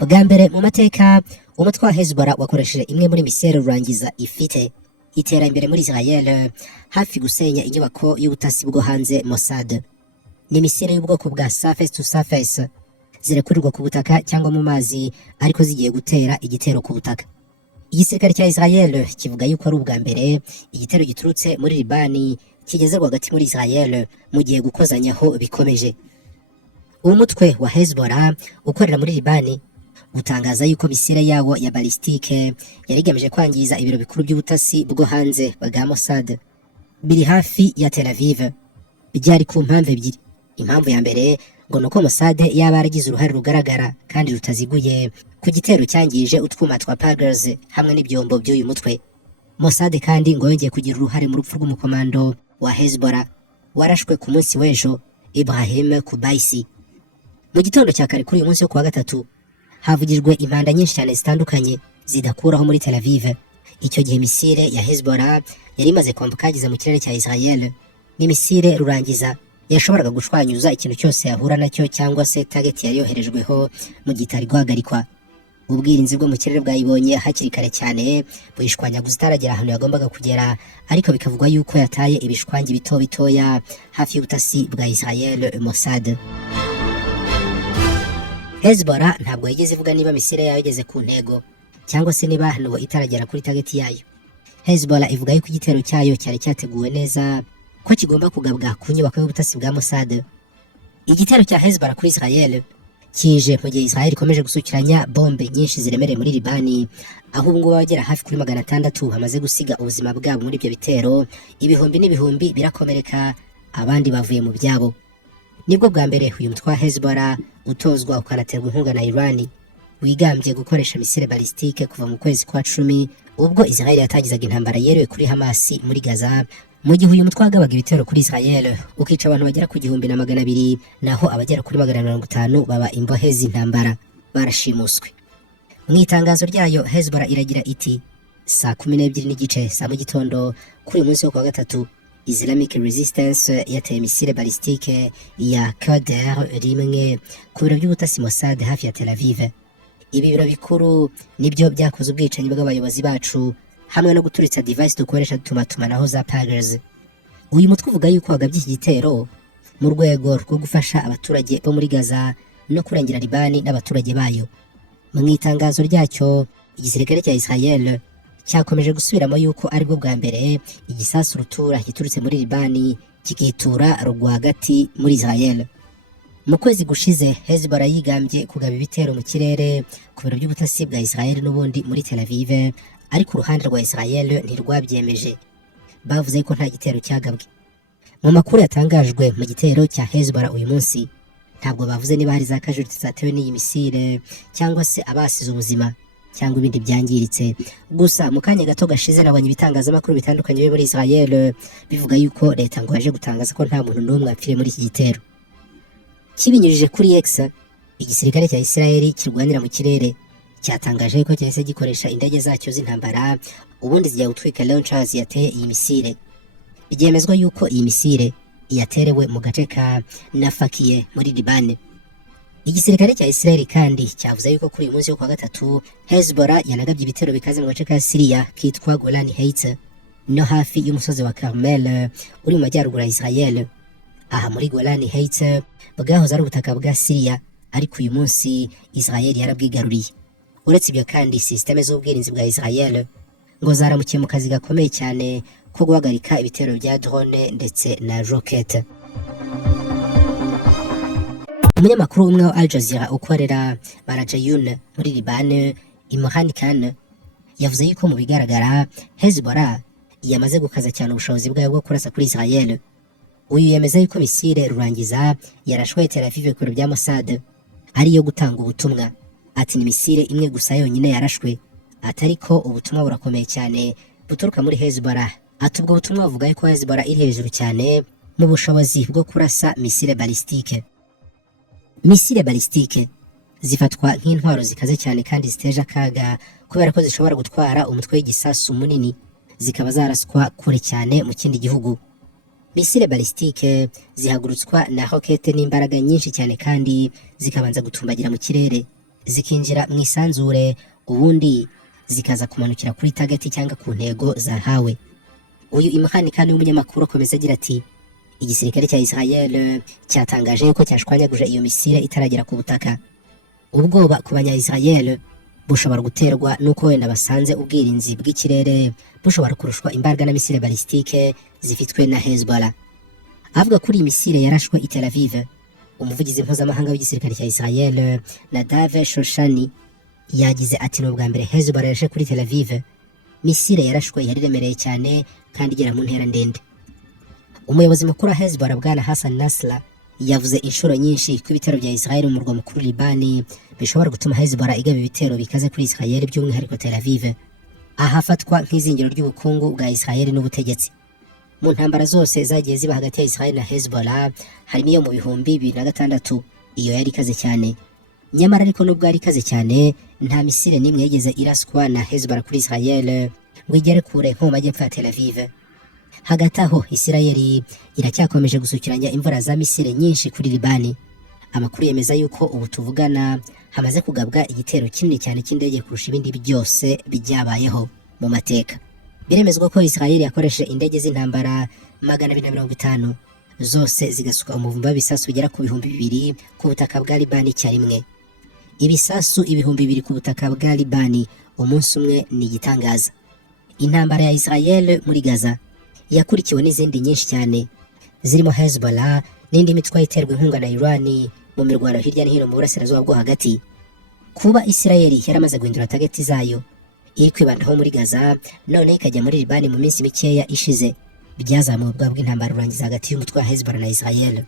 bwa mbere mu mateka umutwe wa Hezbollah wakoresheje imwe muri misile rurangiza ifite iterambere muri Israel hafi gusenya inyubako y'ubutasi bwo hanze Mossad. Ni misile y'ubwoko bwa surface to surface zirekurirwa ku butaka cyangwa mu mazi ariko zigiye gutera igitero ku butaka. Igisirikare cya Israel kivuga yuko ari ubwa mbere igitero giturutse muri Libani kigeze rwagati muri Israel mu gihe gukozanyaho bikomeje. Uwo mutwe wa Hezbollah ukorera muri Libani utangaza yuko misile yawo ya balistike yari igamije kwangiza ibiro bikuru by'ubutasi bwo hanze bwa Mossad biri hafi ya Tel Aviv. Byari ku mpamvu ebyiri. Impamvu ya mbere ngo nuko Mossad yaba yaragize uruhare rugaragara kandi rutaziguye ku gitero cyangije utwuma twa Pagers hamwe n'ibyombo by'uyu mutwe. Mossad kandi ngo yongeye kugira uruhare mu rupfu rw'umukomando wa Hezbollah warashwe ku munsi w'ejo, Ibrahim Kubaisi. Mu gitondo cya kare kuri uyu munsi wo kuwa gatatu havugijwe impanda nyinshi cyane zitandukanye zidakuraho muri Tel Aviv. Icyo gihe misile ya Hezbollah yari imaze kwambuka yageze mu kirere cya Israel. Ni misile rurangiza yashoboraga gushwanyuza ikintu cyose yahura nacyo cyangwa se target yari yoherejweho mu gitari guhagarikwa. Ubwirinzi bwo mu kirere bwayibonye hakiri kare cyane buyishwanyaguza itaragera ahantu yagombaga kugera, ariko bikavugwa yuko yataye ibishwangi bito bitoya hafi y'ubutasi bwa Israel Mossad. Hezbollah ntabwo yigeze ivuga niba misile yayo igeze ku ntego cyangwa se niba hano itaragera kuri target yayo. Hezbollah ivuga yuko igitero cyayo cyari cyateguwe neza ko kigomba kugabwa ku nyubako y'ubutasi bwa Mossad. Igitero cya Hezbollah kuri Israel kije mu gihe Israel ikomeje gusukiranya bombe nyinshi ziremereye muri Libani, aho ubu ngubu abagera hafi kuri 600 hamaze gusiga ubuzima bwabo muri ibyo bitero, ibihumbi n'ibihumbi birakomereka, abandi bavuye mu byabo. Nibwo bwa mbere uyu mutwe wa Hezbollah utozwa ukanaterwa inkunga na Iran wigambye gukoresha misile balistike kuva mu kwezi kwa 10 ubwo Israel yatagizaga intambara yeruye kuri Hamas muri Gaza, mu gihe uyu mutwe wagabaga ibitero kuri Israel ukica abantu bagera ku 1200, naho abagera kuri 150 baba imbohe z'intambara barashimuswe. Mu itangazo ryayo Hezbollah iragira iti saa 12:15 za mu gitondo kuri uyu munsi wo kuwa gatatu Islamic Resistance yateye misile balistike ya Qader rimwe ku biro by'ubutasi Mossad hafi ya Tel Aviv. Ibi biro bikuru nibyo byakoze ubwicanyi bw'abayobozi bacu hamwe no guturitsa device dukoresha dutumanaho za Pagers. Uyu mutwe uvuga yuko wagabye iki gitero mu rwego rwo gufasha abaturage bo muri Gaza no kurengera Libani n'abaturage bayo. Mu itangazo ryacyo igisirikare cya Israel cyakomeje gusubiramo yuko aribwo bwa mbere igisasu rutura giturutse muri Libani kikitura rwagati muri Israel. Mu kwezi gushize Hezbollah yigambye kugaba ibitero mu kirere ku biro by'ubutasi bwa Israel n'ubundi muri Tel Aviv, ariko uruhande rwa Israel ntirwabyemeje. Bavuze ko nta gitero cyagabwe. Mu makuru yatangajwe mu gitero cya Hezbollah uyu munsi ntabwo bavuze niba hari za casualty zatewe n'iyi misile cyangwa se abasize ubuzima cyangwa ibindi byangiritse. Gusa mu kanya gato gashize nabonye ibitangazamakuru bitandukanye byo muri Israel bivuga yuko leta ngo yaje gutangaza ko nta muntu n'umwe apfiriye muri iki gitero. Kibinyujije kuri X, igisirikare cya Israel kirwanira mu kirere cyatangaje ko cyahise gikoresha indege zacyo z'intambara ubundi zijya gutwika launchers yateye iyi misile. Byemezwa yuko iyi misile yaterewe mu gace ka Nafakiye muri Libani. Igisirikare cya Israel kandi cyavuze yuko kuri uyu munsi wo kuwa gatatu Hezbollah yanagabye ibitero bikaze mu gace ka Syria kitwa Golani Heights no hafi y'umusozi wa Carmel uri mu majyaruguru ya Israel. Aha muri Golani Heights bwahoze ari ubutaka bwa Syria, ariko uyu munsi Israel yarabwigaruriye. Uretse ibyo kandi systeme z'ubwirinzi bwa Israel ngo zaramukiye mu kazi gakomeye cyane ko guhagarika ibitero bya drone ndetse na rocket. Umunyamakuru umwe wa Al Jazeera ukorera Barajayun muri Liban, Imran Khan, yavuze yuko mu bigaragara Hezbollah yamaze gukaza cyane ubushobozi bwayo bwo kurasa kuri Israel. Uyu yemeza yuko misile rurangiza yarashwe Tel Aviv ku biro bya Mossad ariyo gutanga ubutumwa. Ati ni misile imwe gusa yonyine yarashwe, atariko ubutumwa burakomeye cyane buturuka muri Hezbollah. Ati ubwo butumwa buvuga yuko Hezbollah iri hejuru cyane mu bushobozi bwo kurasa misile balistike. Misile balistike zifatwa nk'intwaro zikaze cyane kandi ziteje akaga kubera ko zishobora gutwara umutwe w'igisasu munini zikaba zaraswa kure cyane mu kindi gihugu. Misile balistike zihagurutswa na rocket n'imbaraga nyinshi cyane kandi zikabanza gutumbagira mu kirere zikinjira mu isanzure ubundi zikaza kumanukira kuri tageti cyangwa ku ntego zahawe. Uyu Imran Khan w'umunyamakuru akomeza agira ati igisirikare cya Israel cyatangaje yuko cyashwanyaguje iyo misile itaragera ku butaka. Ubwoba ku banya-Israel bushobora guterwa nuko wenda basanze ubwirinzi bw'ikirere bushobora kurushwa imbaraga na misile balistike zifitwe na Hezbollah. Avuga kuri misile yarashwe i Tel Aviv, umuvugizi mpuzamahanga w'igisirikare cya Israel Nadav Shoshani yagize ati n'ubwa mbere Hezbollah yarashe kuri Tel Aviv, misile yarashwe yari remereye cyane kandi igera mu ntera ndende. Umuyobozi mukuru wa Hezbollah bwana Hassan Nasrallah yavuze inshuro nyinshi ko ibitero bya Israel mu murwa mukuru Libani bishobora gutuma Hezbollah igaba ibitero bikaze kuri Israel by'umwihariko Tel Aviv, ahafatwa nk'izingiro ry'ubukungu bwa Israel n'ubutegetsi. Mu ntambara zose zagiye ziba hagati ya Israel na Hezbollah, harimo iyo mu bihumbi 2006, iyo yari ikaze cyane. Nyamara ariko nubwo yari ikaze cyane, nta misile n'imwe yigeze iraswa na Hezbollah kuri Israel ngo igere kure nko mu majyepfo ya Tel Aviv. Hagati aho Israel iracyakomeje gusukiranya imvura za misile nyinshi kuri Libani. Amakuru yemeza yuko ubu tuvugana hamaze kugabwa igitero kinini cyane cy'indege kurusha ibindi byose byabayeho mu mateka. Biremezwa ko Israel yakoresheje indege z'intambara 250 zose zigasuka umuvumba w'ibisasu bigera ku 2000 ku butaka bwa Libani icyarimwe. Ibisasu 2000 ku butaka bwa Libani umunsi umwe ni igitangaza. Intambara ya Israel muri Gaza yakurikiwe n'izindi nyinshi cyane zirimo Hezbollah n'indi mitwe iterwa inkunga na Iran mu mirwano hirya no hino mu burasirazuba bwo hagati. Kuba Israel yaramaze guhindura tageti zayo iri kwibandaho muri Gaza none ikajya muri Libani mu minsi mikeya ishize, byazamuye ubwabo bw'intambara urangiza hagati y'umutwe wa Hezbollah na Israel.